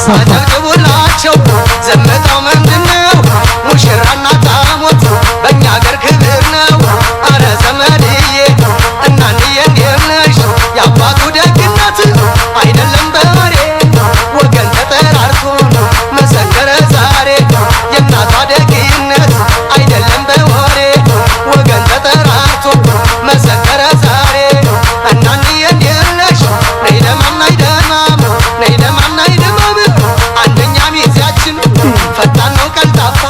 አጨብጭቡላቸው ዘመታው ምንድነው ሙሽራና ታሞት በእኛ አገር ክብር ነው አረ ዘመድዬ እናንዬ እንዴት ነሽ የአባቱ ደግነት አይደለም በወሬ ወገን ተጠራርቶ መሰከረ ዛሬ የእናቷ ደግነት አይደለም በወሬ ወገን ተጠራርቶ መሰከረ ዛሬ እናንዬ እንዴት ነሽ ነይ ደማም ነይ ደማም ነይ ደማም ነይ ደማም አንደኛ ሚዜያችን ፈጣን ነው ቀልጣፋ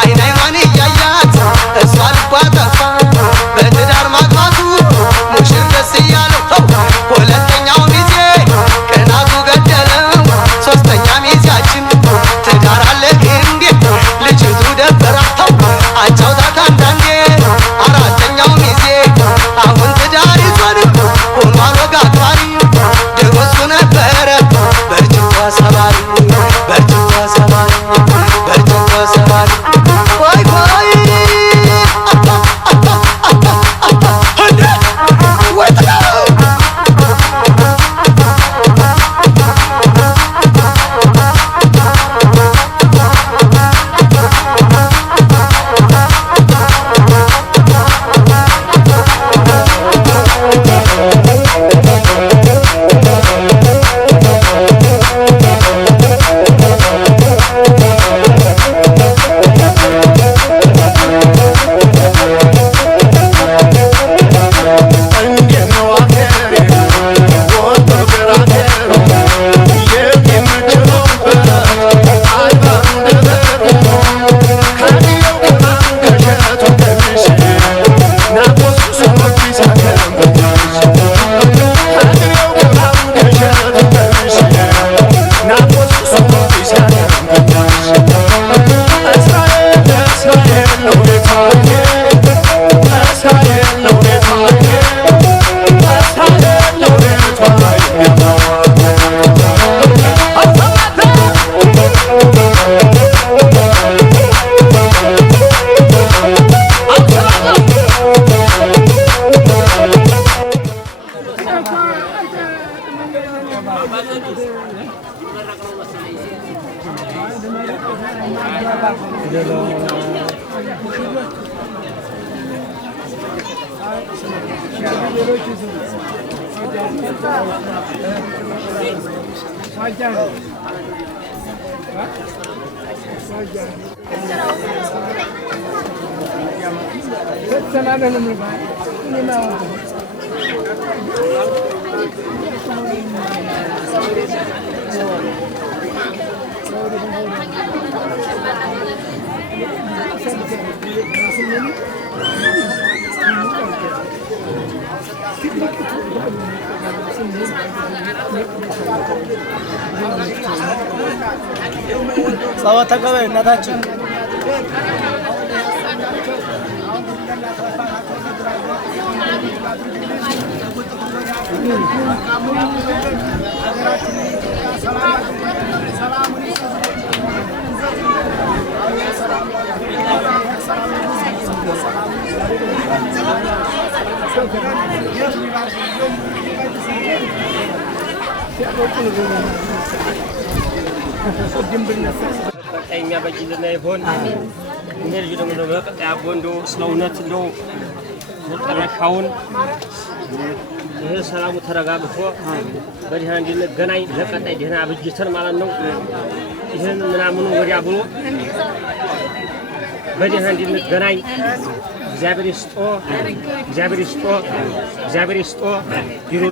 አይን አይኗን እያያት እሷ ልቧ ጠፋ በትዳር ማግባቱ ሙሽር ደስ እያለው ሁለተኛው ሚዜ ቅናቱ ገደለው ሶስተኛ ሚዜያችን ትዳር አለህ እንዴ ልጅቱ ደበራተው አጫውታት አንዳንዴ አራተኛው ሚዜ አሁን ትዳር ይዞን ሆኗል ወግ አክባሪ ድሮ እሱ ነበረ በርጭቆ ሰባሪ በርጭቆ ሰባሪ በርጭቆ ሰባሪ ወይ ወይ እንዴ ወይ ጸሎት ተቀበይ እናታችን ቀጣይኛ በጅልና ይሆን እንግዲህ ደግሞ በቀጣይ አቦንዶ ስለውነት እንደው መጨረሻውን ይሄ ሰላሙ ተረጋግቶ በደህና እንድንገናኝ ለቀጣይ ደህና ብጅተን ማለት ነው። ይሄን ምናምኑ ወዲያ ብሎ በደህና እንድንገናኝ እግዚአብሔር ይስጦ፣ እግዚአብሔር ይስጦ፣ እግዚአብሔር ይስጦ ይሩ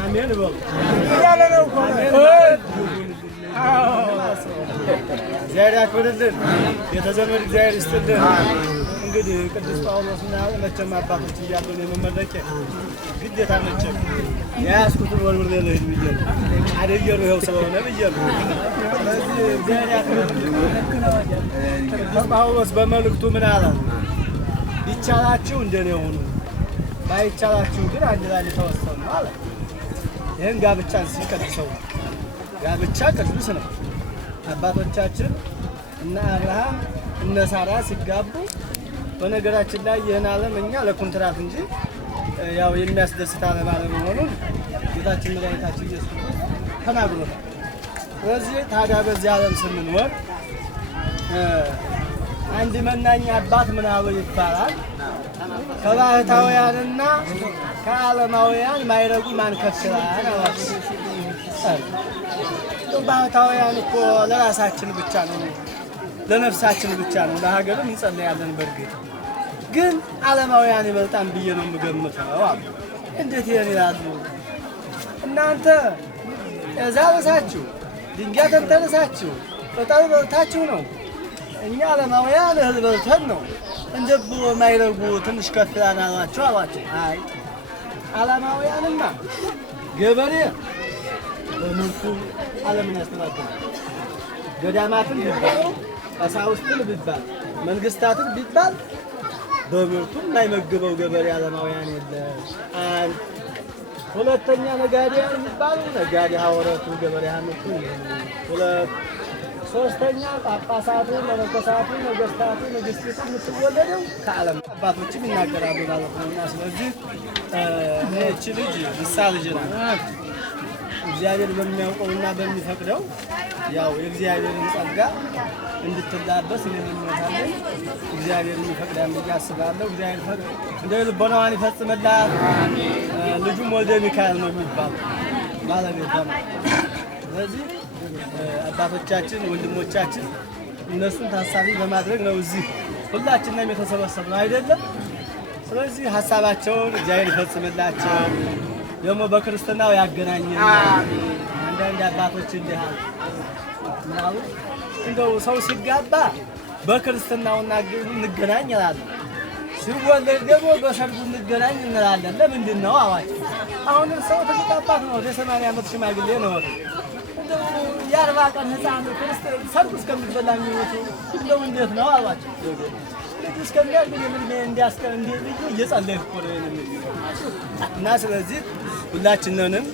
አሜን በሉ እግዚአብሔር ያክብርልን፣ ቤተዘመድ እግዚአብሔር ይስጥልን። እንግዲህ ቅዱስ ጳውሎስና መቼም አባቶች እያሉን የመመረቂያ ግዴታ መቼም የያዝኩትን ወርውሬ ልሂድ ብዬ ነው አደየሩ ይኸው ስለሆነ ብዬ ነው። ስለዚህ እግዚአብሔር ያክብርልን። ቅዱስ ጳውሎስ በመልእክቱ ምን አለ? ቢቻላችሁ እንደኔ ሁኑ፣ ባይቻላችሁ ግን አንድ ላይ ተወሰኑ አለ። ይህን ጋብቻን ሲቀድሰው ጋብቻ ቅዱስ ነው። አባቶቻችን እነ አብርሃም እነ ሳራ ሲጋቡ በነገራችን ላይ ይህን ዓለም እኛ ለኮንትራት እንጂ ያው የሚያስደስት ዓለም አለመሆኑን ጌታችን መድኃኒታችን ኢየሱስ ተናግሮታል። ስለዚህ ታዲያ በዚህ ዓለም ስንኖር አንድ መናኛ አባት ምን አሉ ይባላል? ከባህታውያንና ከዓለማውያን ማይረጉ ማን ከፍላል አሏቸው። ባህታውያን እኮ ለራሳችን ብቻ ነው፣ ለነፍሳችን ብቻ ነው፣ ለሀገርም እንጸልያለን። በእርግጥ ግን ዓለማውያን ይበልጣን ብዬ ነው የምገምተው አሉ። እንዴት ይሄን ይላሉ? እናንተ ዛበሳችሁ ድንጋይ ተንተርሳችሁ ቅጠል በልታችሁ ነው፣ እኛ ዓለማውያን እህል በልተን ነው እንደ ማይረጉ ትንሽ ከፍ ያላችሁ አሏቸው። አይ ዓለማውያንማ ገበሬ በምርቱ ዓለምን ያስተዳድራል። ገዳማትን ቢባል ቀሳውስትን ቢባል መንግስታትን ቢባል በምርቱ የማይመግበው ገበሬ ዓለማውያን የለም። አንድ ሁለተኛ ነጋዴያን የሚባሉ ነጋዴ ሐዋርያቱ ገበሬ ሀምቱ ሁለት ሶስተኛ ጳጳሳቱ መነኮሳቱ ነገስታቱ ንግስቲቱ የምትወለደው ከዓለም አባቶችም ይናገራሉ ማለት ነው። እና ስለዚህ እቺ ልጅ ምሳ ልጅ ናት። እግዚአብሔር በሚያውቀውና በሚፈቅደው ያው የእግዚአብሔርን ጸጋ እንድትላበስ እኔ ምኞታለኝ። እግዚአብሔር ይፈቅዳል ብዬ አስባለሁ። እግዚአብሔር እንደ ልቦናዋን ይፈጽምላት። ልጁም ወልደ ሚካኤል ነው የሚባለው ባለቤቷ ነው። ስለዚህ አባቶቻችን ወንድሞቻችን እነሱን ታሳቢ በማድረግ ነው እዚህ ሁላችንም የተሰበሰብነው አይደለም። ስለዚህ ሀሳባቸውን እግዚአብሔር ይፈጽምላቸው፣ ደግሞ በክርስትናው ያገናኘን። አንዳንድ አባቶች እንዲህ አሉ፣ እንደው ሰው ሲጋባ በክርስትናው እንገናኝ ይላሉ፣ ሲወለድ ደግሞ በሰርጉ እንገናኝ እንላለን። ለምንድን ነው አዋጭ? አሁን ሰው ተጣጣባት ነው፣ ወደ 80 ዓመት ሽማግሌ ነው፣ የ40 ቀን ህፃን ክርስቲያን ሰርጉ እስከሚበላ የሚወጡ እንደው እንዴት ነው አሏቸው። ልጅ እስከሚያልቅ የምን እንዲያስቀር እንዴ ልጅ እየጸለይኩ እኮ ነው የሚለው እና ስለዚህ ሁላችንንም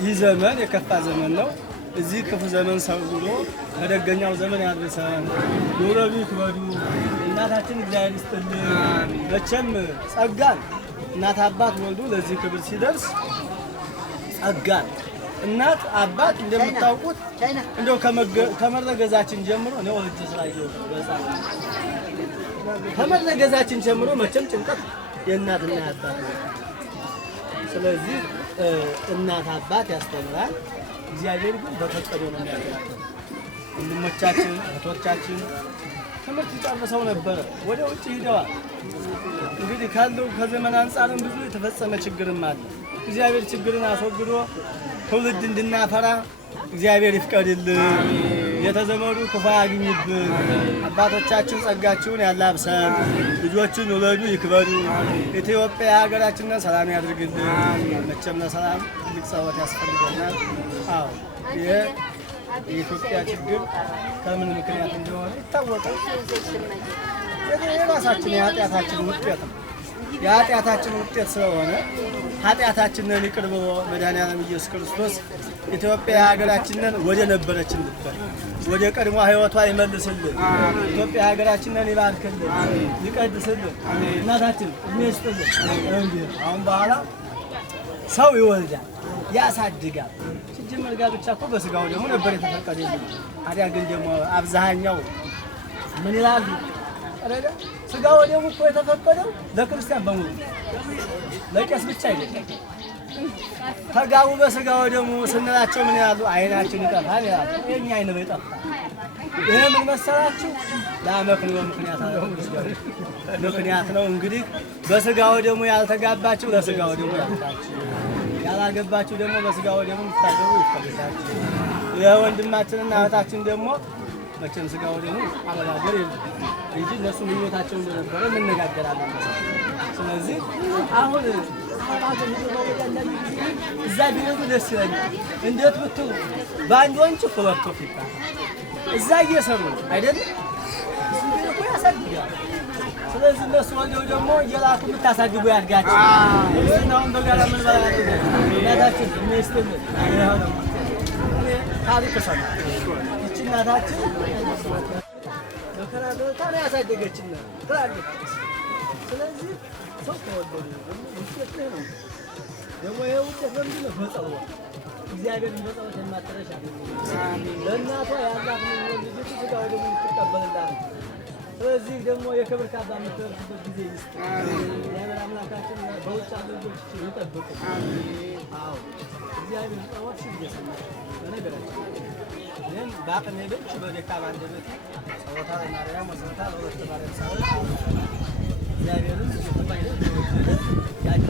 ይህ ዘመን የከፋ ዘመን ነው። እዚህ ክፉ ዘመን ሰውሎ ከደገኛው ዘመን ያድርሰን። ዶሮቢ ክበዱ እናታችን እግዚአብሔር ይስጥልን። መቼም ጸጋን እናት አባት ወልዶ ለዚህ ክብር ሲደርስ ጸጋን እናት አባት እንደምታውቁት እንደው ከመረገዛችን ጀምሮ ነው ወልጅ ስላየው በዛው ከመረገዛችን ጀምሮ መቼም ጭንቀት የእናትና የአባት ነው። ስለዚህ እናት አባት ያስተምራል። እግዚአብሔር ግን በፈቀደው ነው የሚያደርገው። ወንድሞቻችን እህቶቻችን ትምህርት ጨርሰው ነበረ፣ ወደ ውጭ ሄደዋል። እንግዲህ ካለው ከዘመን አንጻርም ብዙ የተፈጸመ ችግርም አለ። እግዚአብሔር ችግርን አስወግዶ ትውልድ እንድናፈራ እግዚአብሔር ይፍቀድልን። የተዘመዱ ክፉ ያግኝብን። አባቶቻችን ጸጋችሁን ያላብሰን። ልጆችን ውለዱ ይክበዱ። ኢትዮጵያ ሀገራችንን ሰላም ያድርግልን። መቼም ለሰላም ትልቅ ጸሎት ያስፈልገናል። አዎ የኢትዮጵያ ችግር ከምን ምክንያት እንደሆነ ይታወቃል። የራሳችን የኃጢአታችን ውጤት ነው። የኃጢአታችን ውጤት ስለሆነ ኃጢአታችንን ይቅር ብሎ መድኃኒዓለም ኢየሱስ ክርስቶስ ኢትዮጵያ ሀገራችንን ወደ ነበረችበት ወደ ቀድሞ ሕይወቷ ይመልስልን። ኢትዮጵያ ሀገራችንን ይባርክልን፣ ይቀድስልን። እናታችን እድሜ ይስጥልን። አሁን በኋላ ሰው ይወልዳል፣ ያሳድጋል። ሲጀመር ጋብቻ እኮ በስጋው ደግሞ ነበር የተፈቀደልን። ታዲያ ግን ደግሞ አብዛኛው ምን ይላሉ? ስጋው ደግሞ እኮ የተፈቀደው ለክርስቲያን በሙሉ ለቄስ ብቻ አይደለም። ተጋቡ በስጋው ደግሞ ስንላቸው ምን ያሉ? አይናችን ይጠፋል ይላሉ። የኛ አይን በይጠፋ ይሄ ምን መሰላችሁ? ለአመክንዮ ምክንያት ነው። እንግዲህ በስጋው ደግሞ ያልተጋባችሁ ለስጋው ደግሞ ያልታችሁ፣ ያላገባችሁ ደግሞ በስጋው ደግሞ የምታገቡ ይፈልጋችሁ። የወንድማችንና እህታችን ደግሞ መቼም ስጋው ደግሞ አበላገር የለም እንጂ እነሱ ህይወታቸው እንደነበረ እንነጋገራለን። ስለዚህ አሁን እዛ ቢሆኑ ደስ ይለኛል። እንዴት ብትሉ በአንድ ወንጭ ሁለት ወፍ ይባላል። እዛ እየሰሩ አይደለም እኮ ያሳድጋል። ስለዚህ እነሱ ወልደው ደግሞ እየላኩ የምታሳድጉ ያድጋቸው። አሁን በጋራ ምን በላቱ እናታችን ሚስትም ታሪክ ሰማ ይቺ እናታችን በከራበታ ያሳደገችን ትላለች። ስለዚህ ሰው ተወደደ ውጤት ነው ደግሞ ይሄ ውጤት ምንድን ነው? በጸሎት እግዚአብሔርን በጸሎት የማትረሻ ለእናቷ ያላት ልጅቱ ስጋው ደግሞ ትቀበልላት። ስለዚህ ደግሞ የክብር ካባ የምትለብስበት ጊዜ ይስጥ። እግዚአብሔር አምላካችን በውጭ ያሉ ልጆች ይጠብቁ። አዎ እግዚአብሔር ጸሎት ሲገሰማ በነገራችን ይህም በአቅሜ ልጅ በደካማ አንደበቴ ጸሎታ ለማርያም ወስበታ ለወለተ ማርያም ሳለ እግዚአብሔርን እየተባይለ ያጅ